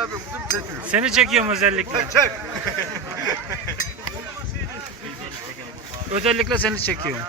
yapıyorum kızım çekiyorum. Seni çekiyorum özellikle. Çek. Özellikle seni çekiyorum.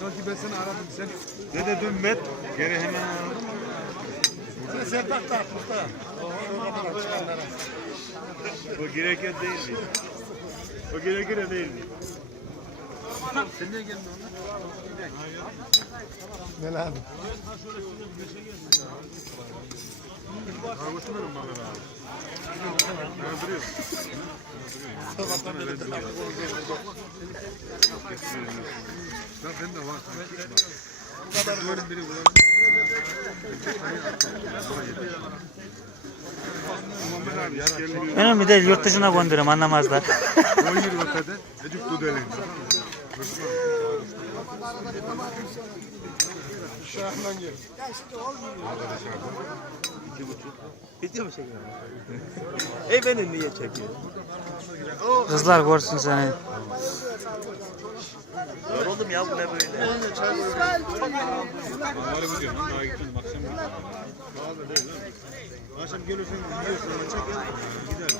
Kanki ben seni aradım sen. Dede dün met. Geri hemen aradım. Sen tak tak usta. O gereken değil mi? O gereken değil mi? Sen niye geldin ona? Ne lan? Arabasını verin bana abi. Ben duruyorum. Sabahtan beri duruyorum. Ben de var. Bu kadar böyle biri bulalım. Benim bir de yurt dışına gönderiyorum anlamazlar. 10 yıl ötede çocuk bu deliyim. Şahlan gel. Video mu çekiyorsun? Beni niye çekiyor? Kızlar görsün seni. Yoruldum ya bu ne böyle? Akşam gelirsen yiyorsun, çek gider.